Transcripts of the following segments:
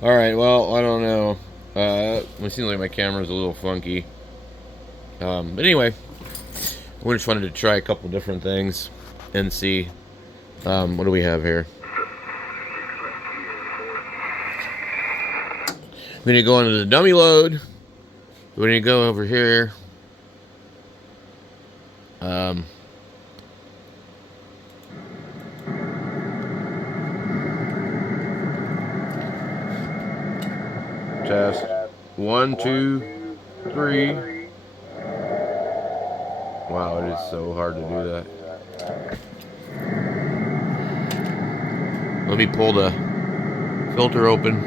Alright, well, I don't know. It seems like my camera's a little funky. But anyway, we just wanted to try a couple different things and see. What do we have here? We need to go into the dummy load. We need to go over here. Test. 1, 2, 3. Wow, it is so hard to do that. Let me pull the filter open.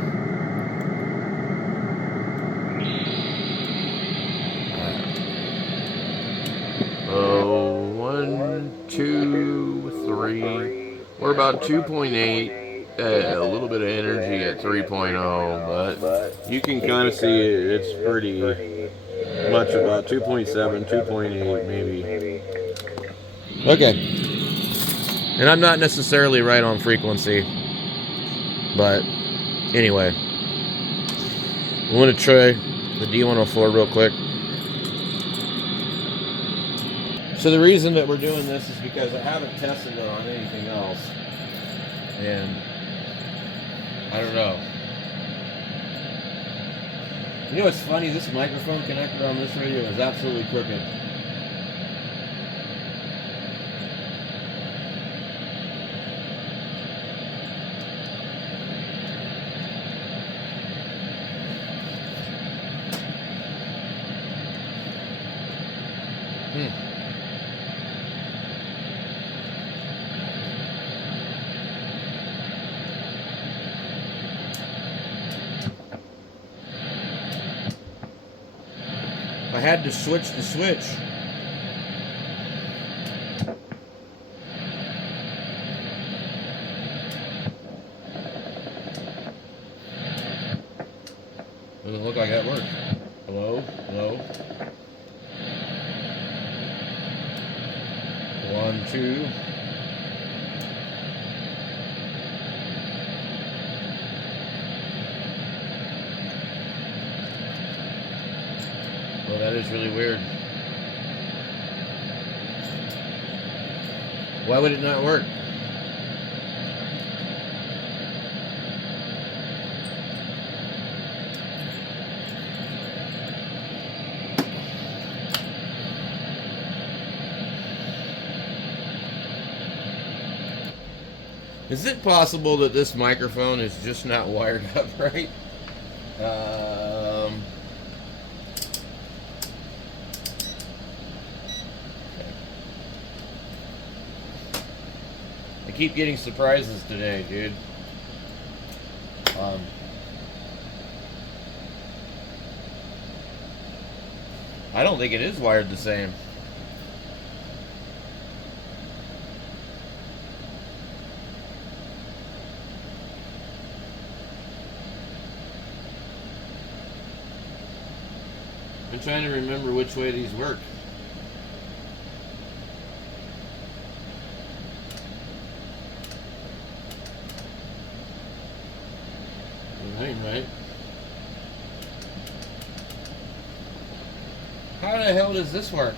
Oh, 1, 2, 3. We're about 2.8. A little bit of energy at 3.0, but you can kind of see it's pretty much about 2.7, 2.8 maybe. Okay. And I'm not necessarily right on frequency, but anyway. I want to try the D104 real quick. So the reason that we're doing this is because I haven't tested it on anything else. And I don't know. You know what's funny? This microphone connector on this radio is absolutely crooked. I had to switch the switch. Doesn't look like that works. Hello? Hello? 1, 2. Well, that is really weird. Why would it not work? Is it possible that this microphone is just not wired up right? Okay. I keep getting surprises today, dude. I don't think it is wired the same. I'm trying to remember which way these work. Right. How the hell does this work?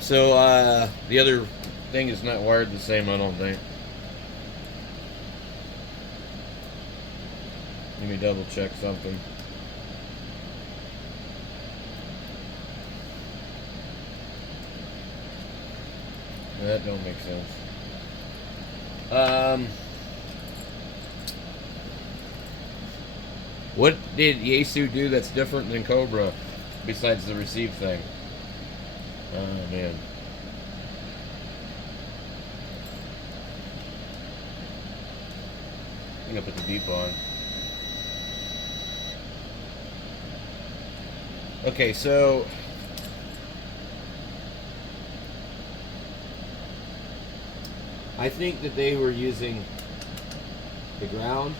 So, the other thing is not wired the same, I don't think. Let me double check something. That don't make sense. What did Yaesu do that's different than Cobra, besides the receive thing? Oh, man. I think I put the beep on. Okay, so... I think that they were using the ground.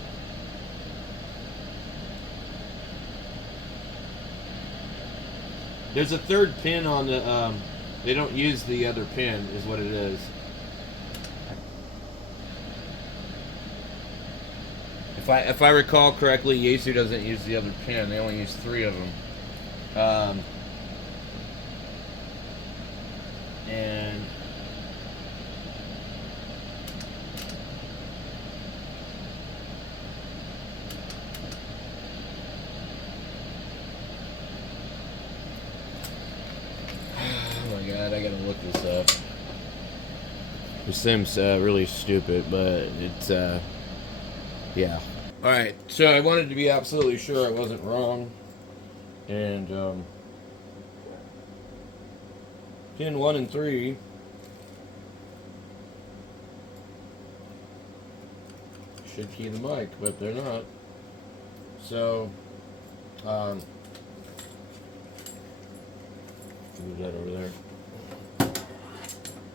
There's a third pin on the, they don't use the other pin, is what it is. if I recall correctly, Yaesu doesn't use the other pin. They only use 3 of them. And oh my god, I gotta look this up. This seems really stupid, but it's yeah. All right, so I wanted to be absolutely sure I wasn't wrong, and pin 1 and 3 should key the mic, but they're not. So, move that over there.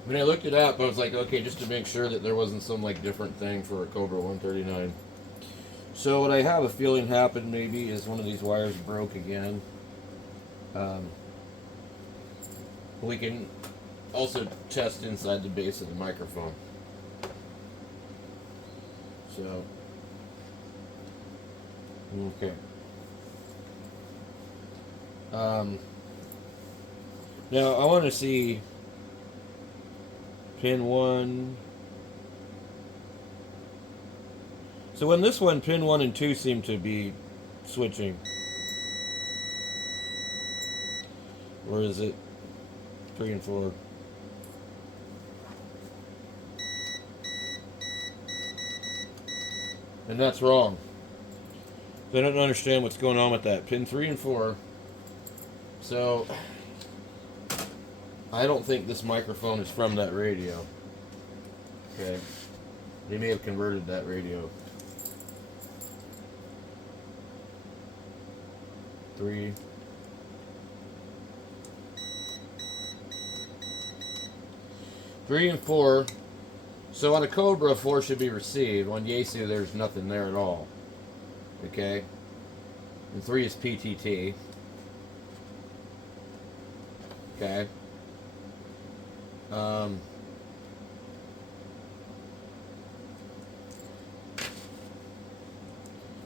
When I looked it up, I was like, okay, just to make sure that there wasn't some like different thing for a Cobra 139. So what I have a feeling happened maybe is one of these wires broke again. We can also test inside the base of the microphone. So, okay. Now I want to see pin 1. So when this one, pin 1 and 2 seem to be switching. Or is it 3 and 4? And that's wrong. I don't understand what's going on with that. Pin 3 and 4. So I don't think this microphone is from that radio. Okay. They may have converted that radio. 3. Three and 4. So on a Cobra, 4 should be received. On Yaesu, there's nothing there at all. Okay? And 3 is PTT. Okay?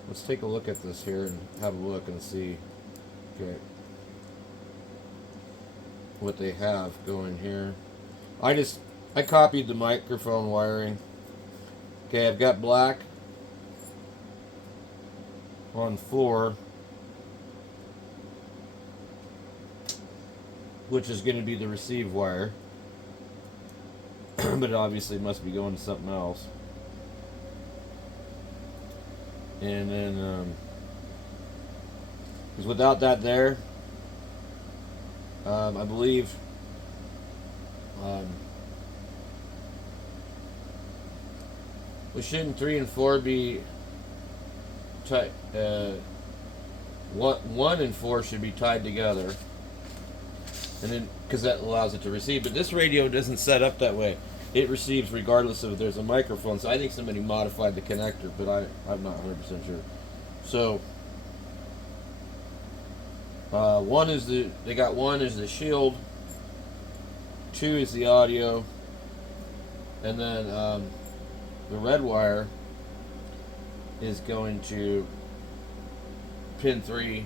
Let's take a look at this here and have a look and see, okay, what they have going here. I copied the microphone wiring. Okay, I've got black on 4, which is going to be the receive wire. But it obviously must be going to something else. And then, because without that there, I believe, well, shouldn't 3 and 4 be tied? 1 and 4 should be tied together, and then because that allows it to receive. But this radio doesn't set up that way. It receives regardless of if there's a microphone. So I think somebody modified the connector, but I'm not 100% sure. So 1 is they got 1 is the shield, 2 is the audio, and then the red wire is going to pin 3,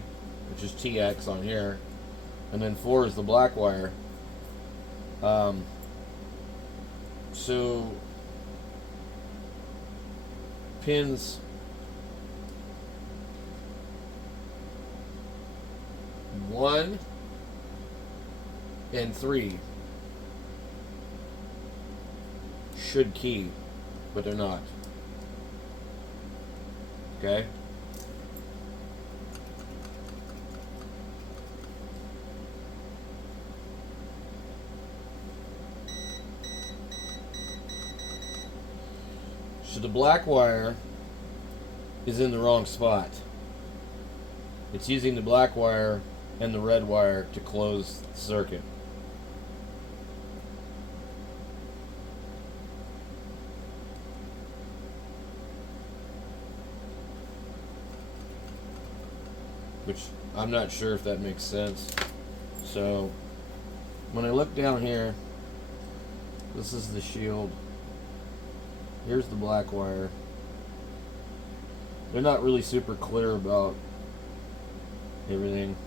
which is TX on here, and then 4 is the black wire. So pins 1 and 3 should key, but they're not. Okay? So the black wire is in the wrong spot. It's using the black wire and the red wire to close the circuit. Which I'm not sure if that makes sense. So when I look down here, this is the shield. Here's the black wire. they're not really super clear about everything.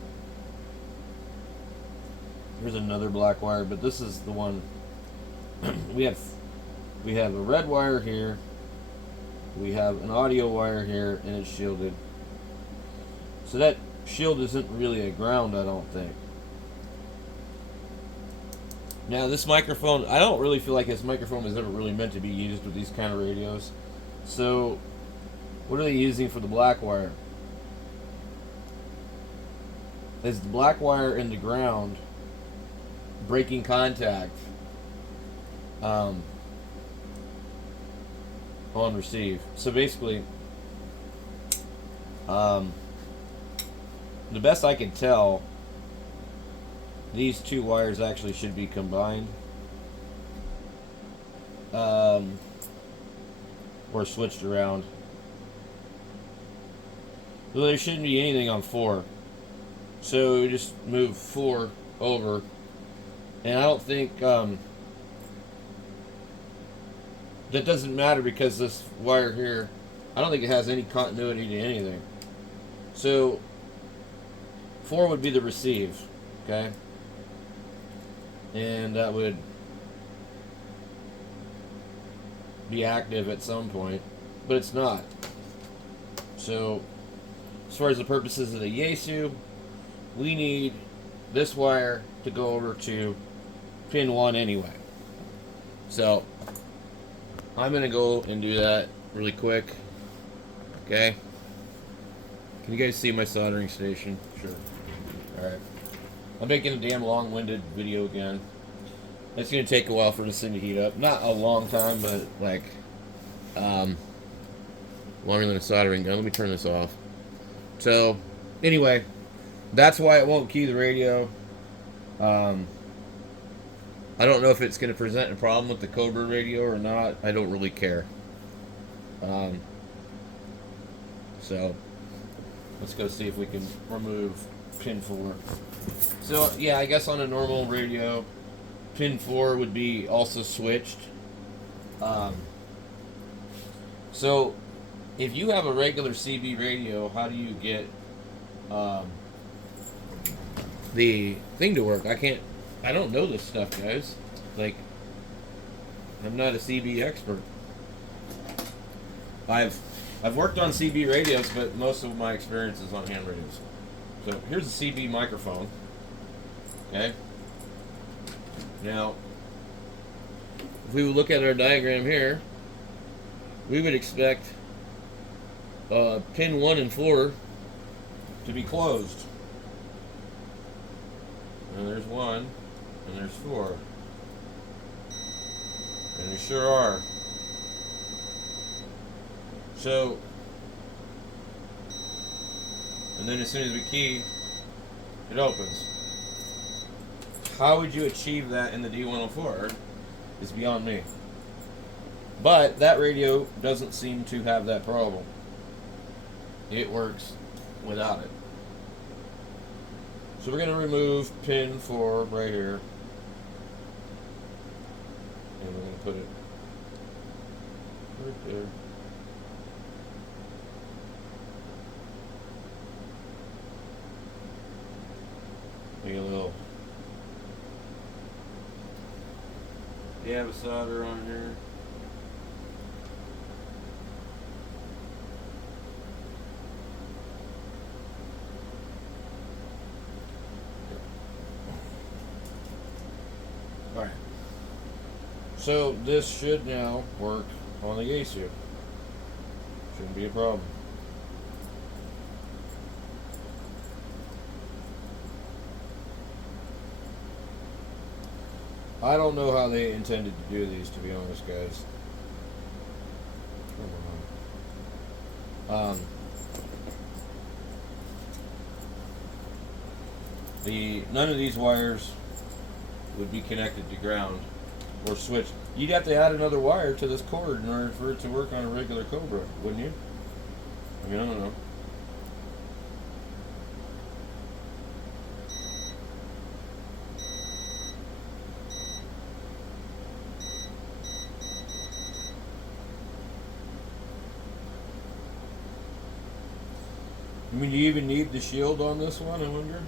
Here's another black wire, but this is the one we have a red wire here, we have an audio wire here, and it's shielded. So that shield isn't really a ground, I don't think. Now this microphone, I don't really feel like this microphone is ever really meant to be used with these kind of radios. So what are they using for the black wire? Is the black wire and the ground breaking contact on receive? So basically, the best I can tell, these two wires actually should be combined, or switched around. Well, there shouldn't be anything on 4. So we just move 4 over. And I don't think, that doesn't matter because this wire here, I don't think it has any continuity to anything. So 4 would be the receive, okay? And that would be active at some point, but it's not. So as far as the purposes of the Yaesu, we need this wire to go over to pin 1 anyway. So I'm going to go and do that really quick. Okay. Can you guys see my soldering station? Sure. Alright. I'm making a damn long-winded video again. It's going to take a while for this thing to heat up. Not a long time, but like longer than a soldering gun. Let me turn this off. So anyway, that's why it won't key the radio. I don't know if it's going to present a problem with the Cobra radio or not. I don't really care. So let's go see if we can remove pin 4. So yeah, I guess on a normal radio, pin 4 would be also switched. So if you have a regular CB radio, how do you get the thing to work? I don't know this stuff, guys. Like, I'm not a CB expert. I've worked on CB radios, but most of my experience is on ham radios. So here's a CB microphone. Okay. Now, if we would look at our diagram here, we would expect pin 1 and 4 to be closed. And there's 1, and there's 4. And they sure are. So, and then as soon as we key, it opens. How would you achieve that in the D104 is beyond me. But that radio doesn't seem to have that problem. It works without it. So we're going to remove pin 4 right here. And we're going to put it right there. Make a little dab of solder on here. Alright. So this should now work on the Yaesu. Shouldn't be a problem. I don't know how they intended to do these, to be honest, guys. None of these wires would be connected to ground or switched. You'd have to add another wire to this cord in order for it to work on a regular Cobra, wouldn't you? I mean, I don't know. I mean, do you even need the shield on this one, I wonder?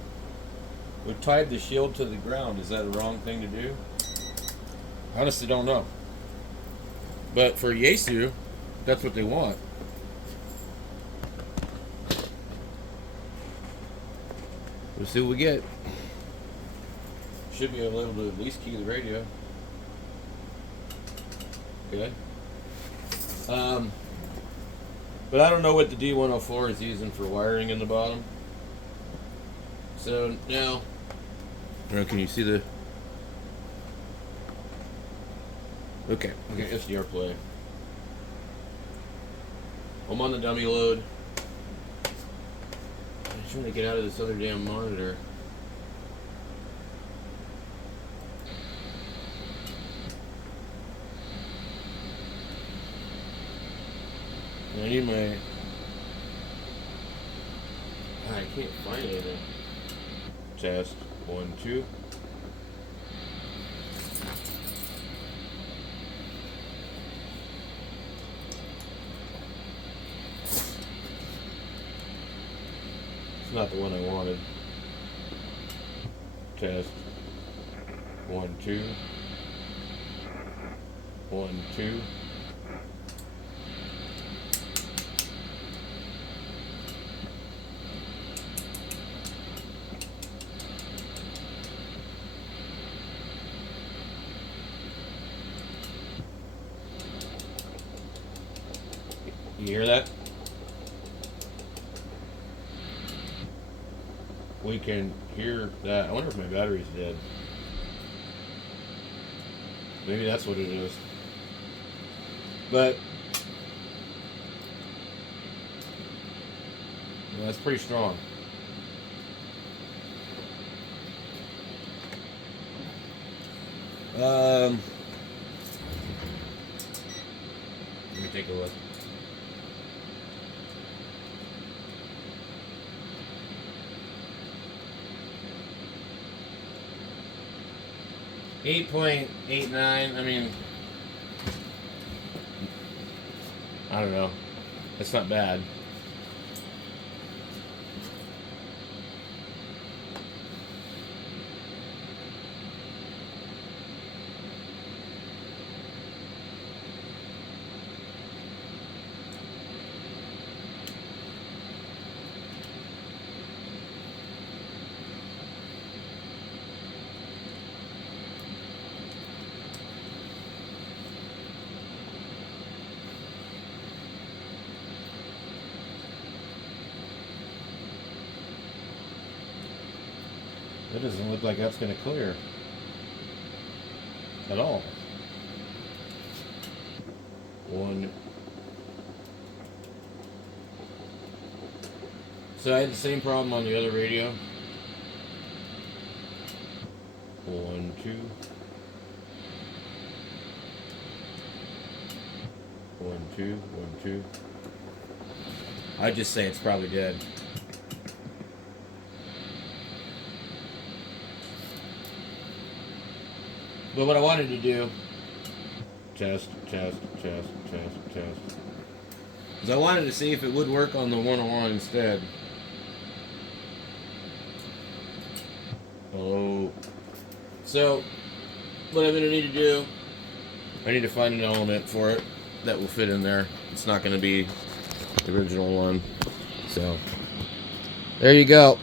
We tied the shield to the ground. Is that a wrong thing to do? Honestly, don't know. But for Yaesu, that's what they want. We'll see what we get. Should be able to at least key the radio. Okay. But I don't know what the D104 is using for wiring in the bottom. So now, can you see the? Okay, SDR play. I'm on the dummy load. I'm trying to get out of this other damn monitor. I need my... I can't find anything. Test 1, 2. It's not the one I wanted. Test 1, 2. 1, 2. You hear that? We can hear that. I wonder if my battery's dead. Maybe that's what it is. But that's pretty strong. Let me take a look. .89. I mean, I don't know. That's not bad. It doesn't look like that's going to clear at all. 1. So I had the same problem on the other radio. 1, 2. 1, 2. 1, 2. I'd just say it's probably dead. But what I wanted to do, test, is I wanted to see if it would work on the 101 instead. Hello. So, what I'm going to need to do, I need to find an element for it that will fit in there. It's not going to be the original one. So, there you go.